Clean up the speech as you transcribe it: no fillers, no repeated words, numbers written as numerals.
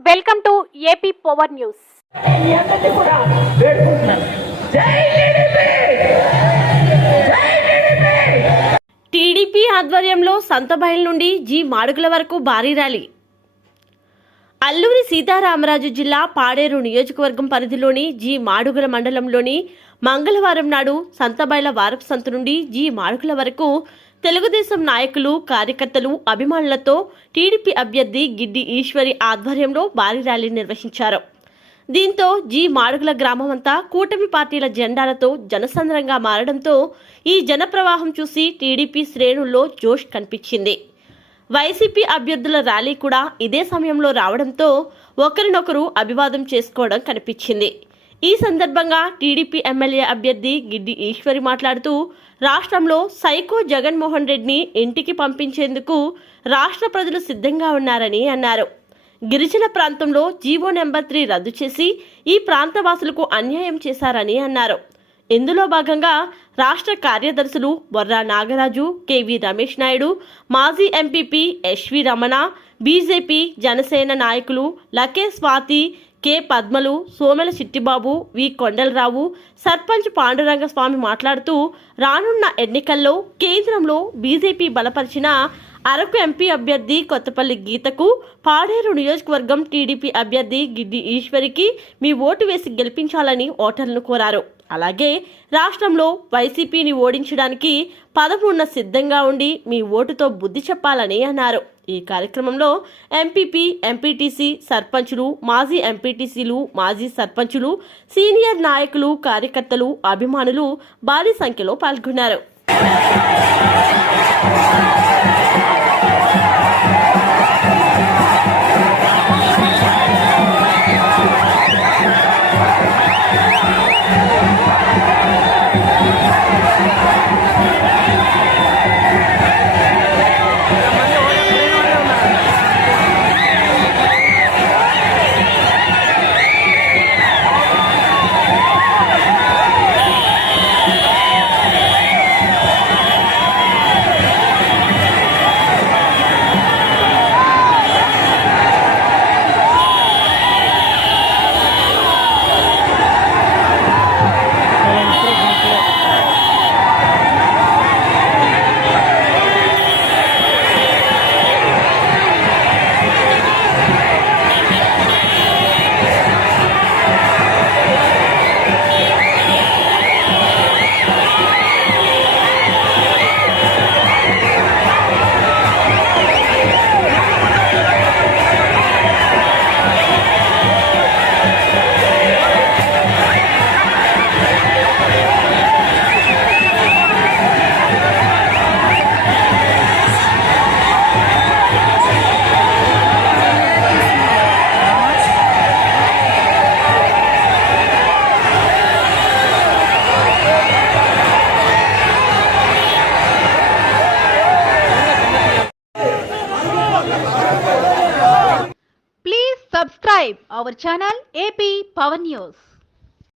Welcome to AP power news. TDP ఆధ్వర్యంలో సంతబయలు నుండి G Madugula వరకు భారీ ర్యాలీ. అల్లూరి సీతారామరాజు జిల్లా పాడేరు నియోజకవర్గం పరిధిలోని జి మాడుగుల మండలంలోని మంగళవారం నాడు సంతబయల వారపు సంత నుండి జి మాడుగుల వరకు తెలుగుదేశం నాయకులు, కార్యకర్తలు, అభిమానులతో టీడీపీ అభ్యర్థి గిడ్డి ఈశ్వరి ఆధ్వర్యంలో భారీ ర్యాలీ నిర్వహించారు. దీంతో జి మాడుగుల గ్రామం అంతా కూటమి పార్టీల జెండాలతో జనసంద్రంగా మారడంతో ఈ జనప్రవాహం చూసి టీడీపీ శ్రేణుల్లో జోష్ కనిపించింది. వైసీపీ అభ్యర్థుల ర్యాలీ కూడా ఇదే సమయంలో రావడంతో ఒకరినొకరు అభివాదం చేసుకోవడం కనిపించింది. ఈ సందర్భంగా టీడీపీ ఎమ్మెల్యే అభ్యర్థి గిడ్డి ఈశ్వరి మాట్లాడుతూ, రాష్ట్రంలో సైకో జగన్మోహన్ రెడ్డిని ఇంటికి పంపించేందుకు రాష్ట్ర ప్రజలు సిద్ధంగా ఉన్నారని అన్నారు. గిరిజన ప్రాంతంలో జీవో నెంబర్ 3 రద్దు చేసి ఈ ప్రాంతవాసులకు అన్యాయం చేశారని అన్నారు. ఇందులో భాగంగా రాష్ట్ర కార్యదర్శులు బొర్రా నాగరాజు, కెవి రమేష్ నాయుడు, మాజీ ఎంపీపీ ఎస్వి రమణ, బీజేపీ జనసేన నాయకులు లకే స్వాతి, కె పద్మలు, సోమెల చిట్టిబాబు, వి కొండలరావు, సర్పంచ్ పాండురంగస్వామి మాట్లాడుతూ, రానున్న ఎన్నికల్లో కేంద్రంలో బీజేపీ బలపరిచిన అరకు ఎంపీ అభ్యర్థి కొత్తపల్లి గీతకు, పాడేరు నియోజకవర్గం టీడీపీ అభ్యర్థి గిడ్డి ఈశ్వరికి మీ ఓటు వేసి గెలిపించాలని ఓటర్లను కోరారు. అలాగే రాష్ట్రంలో వైసీపీని ఓడించడానికి 13న సిద్ధంగా ఉండి మీ ఓటుతో బుద్ధి చెప్పాలని అన్నారు. ఈ కార్యక్రమంలో ఎంపీపీ, ఎంపీటీసీ, సర్పంచులు, మాజీ ఎంపీటీసీలు, మాజీ సర్పంచులు, సీనియర్ నాయకులు, కార్యకర్తలు, అభిమానులు భారీ సంఖ్యలో పాల్గొన్నారు. Please subscribe our channel AP Power News.